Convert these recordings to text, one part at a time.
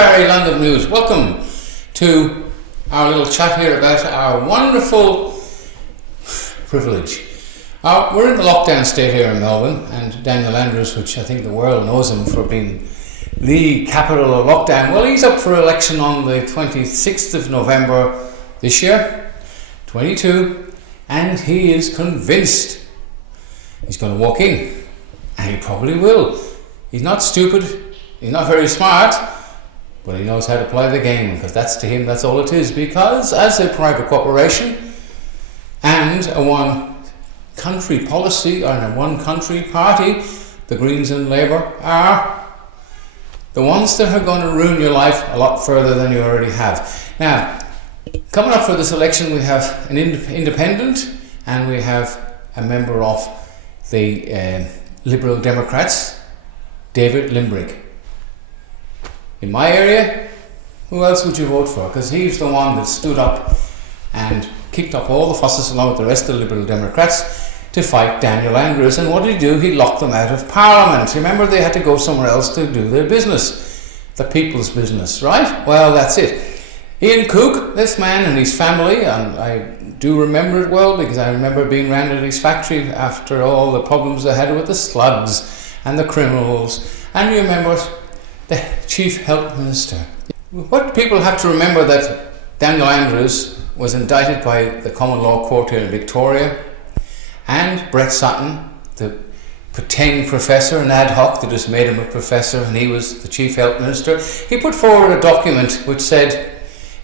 Barry, Land of News. Welcome to our little chat here about our wonderful privilege. We're in the lockdown state here in Melbourne, and Daniel Andrews, which I think the world knows him for being the capital of lockdown, well, he's up for election on the 26th of November this year, 22, and he is convinced he's going to walk in, and he probably will. He's not stupid. He's not very smart, but he knows how to play the game, because to him that's all it is. Because as a private corporation and a one country policy or a one country party, the Greens and Labour are the ones that are going to ruin your life a lot further than you already have. Now, coming up for this election, we have an independent and we have a member of the Liberal Democrats, David Limbrick. In my area, who else would you vote for? Because he's the one that stood up and kicked up all the fusses along with the rest of the Liberal Democrats to fight Daniel Andrews. And what did he do? He locked them out of Parliament. Remember, they had to go somewhere else to do their business, the people's business, right? Well, that's it. Ian Cook, this man and his family, and I do remember it well because I remember being round at his factory after all the problems they had with the slugs and the criminals. And you remember the Chief Health Minister. What people have to remember that Daniel Andrews was indicted by the Common Law Court here in Victoria, and Brett Sutton, the pretend professor, an ad hoc that just made him a professor, and he was the Chief Health Minister. He put forward a document which said,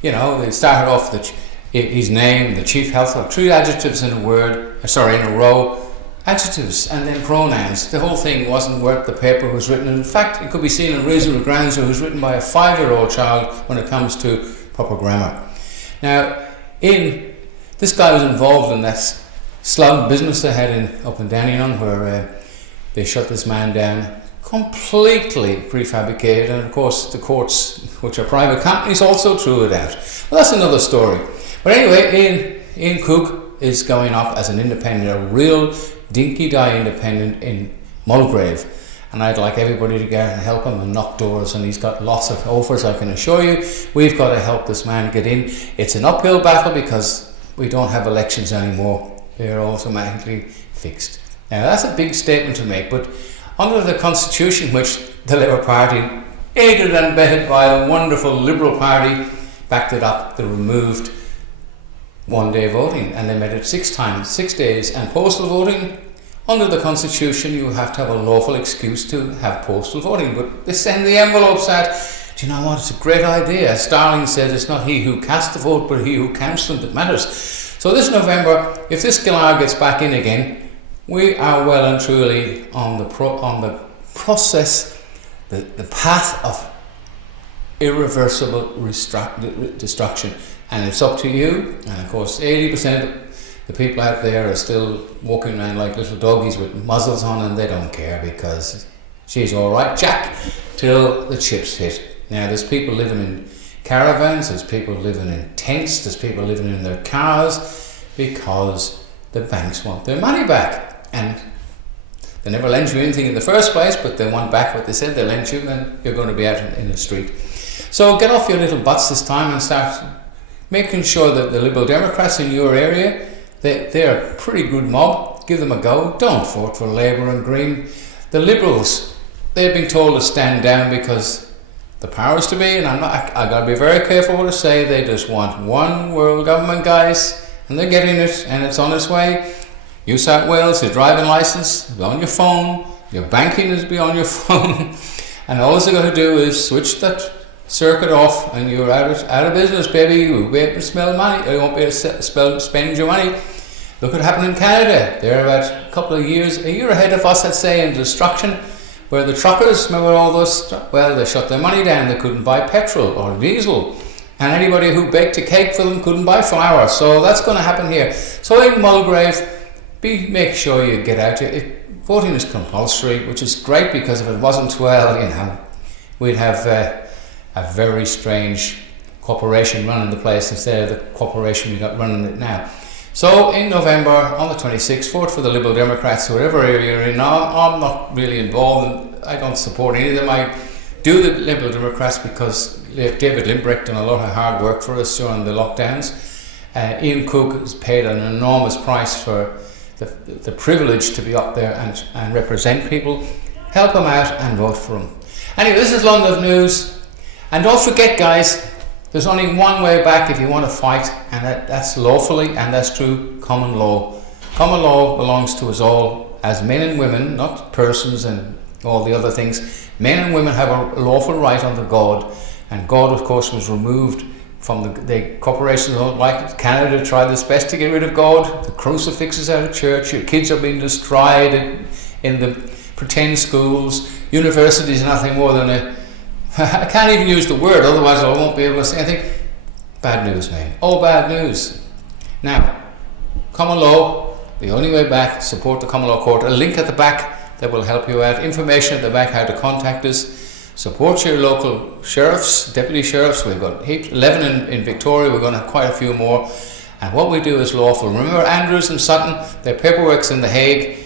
you know, they started off his name, the Chief Health, three adjectives in a row, adjectives and then pronouns. The whole thing wasn't worth the paper it was written. In fact, it could be seen in reasonable grounds it was written by a 5-year-old child when it comes to proper grammar. Now, this guy was involved in that slum business they had up in Dandenong, where they shut this man down, completely prefabricated, and of course the courts, which are private companies, also threw it out. Well, that's another story. But anyway, Ian Cook is going up as an independent, a real dinky-die independent in Mulgrave, and I'd like everybody to go out and help him and knock doors, and he's got lots of offers, I can assure you. We've got to help this man get in. It's an uphill battle because we don't have elections anymore. They're automatically fixed. Now, that's a big statement to make, but under the Constitution, which the Labour Party, aided and abetted by the wonderful Liberal Party, backed it up, they removed one-day voting, and they made it 6 days. And postal voting, under the Constitution, you have to have a lawful excuse to have postal voting, but they send the envelopes out. Do you know what? It's a great idea. As Starling said, it's not he who casts the vote, but he who counts them that matters. So this November, if this Gillard gets back in again, we are well and truly on the process, the path of irreversible destruction. And it's up to you. And of course, 80% of the people out there are still walking around like little doggies with muzzles on, and they don't care because she's all right, Jack, till the chips hit. Now, there's people living in caravans, there's people living in tents, there's people living in their cars because the banks want their money back. And they never lend you anything in the first place, but they want back what they said they lent you, and you're going to be out in the street. So get off your little butts this time and start making sure that the Liberal Democrats in your area, they're a pretty good mob. Give them a go. Don't vote for Labour and Green. The Liberals, they've been told to stand down because the powers to be, and I've got to be very careful what I say, they just want one world government, guys, and they're getting it, and it's on its way. New South Wales, your driving licence is on your phone, your banking is be on your phone, and all you're going to do is switch that circuit off, and you're out of business, baby. You won't be able to smell money, you won't be able to spend your money. Look what happened in Canada. They're about a year ahead of us, I'd say, in destruction, where the truckers, remember all those, well, they shut their money down. They couldn't buy petrol or diesel, and anybody who baked a cake for them couldn't buy flour. So that's going to happen here. So in Mulgrave, make sure you get out. Voting is compulsory, which is great, because if it wasn't, well, we'd have a very strange corporation running the place instead of the corporation we got running it now. So in November, on the 26th, vote for the Liberal Democrats, whatever area you're in. I'm not really involved, I don't support any of them. I do the Liberal Democrats because David Limbrick done a lot of hard work for us during the lockdowns. Ian Cook has paid an enormous price for the privilege to be up there and represent people. Help him out and vote for him. Anyway, this is London News. And don't forget, guys, there's only one way back if you want to fight, and that's lawfully, and that's through common law. Common law belongs to us all as men and women, not persons and all the other things. Men and women have a lawful right under God, and God, of course, was removed from the corporations like Canada tried its best to get rid of God. The crucifixes out of church. Your kids are being destroyed in the pretend schools. Universities are nothing more than I can't even use the word, otherwise I won't be able to say anything. Bad news, mate. All bad news. Now, common law, the only way back, support the common law court. A link at the back that will help you out. Information at the back how to contact us. Support your local sheriffs, deputy sheriffs. We've got 11 in Victoria. We're going to have quite a few more. And what we do is lawful. Remember Andrews and Sutton, their paperwork's in The Hague.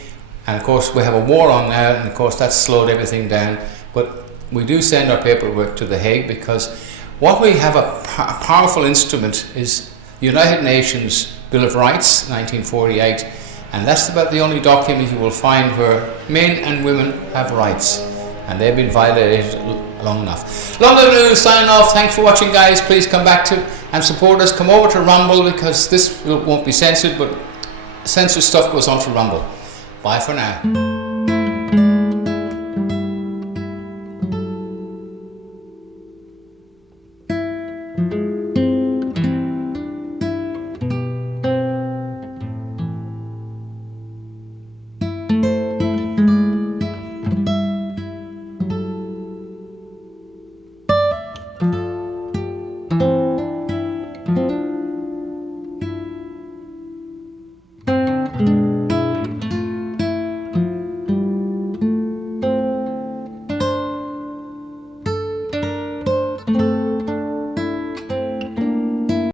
And of course we have a war on now, and of course that's slowed everything down. But we do send our paperwork to The Hague because what we have a powerful instrument is United Nations Bill of Rights, 1948. And that's about the only document you will find where men and women have rights. And they've been violated long enough. London News signing off. Thanks for watching, guys. Please come back to and support us. Come over to Rumble because this won't be censored, but censored stuff goes on to Rumble. Bye for now.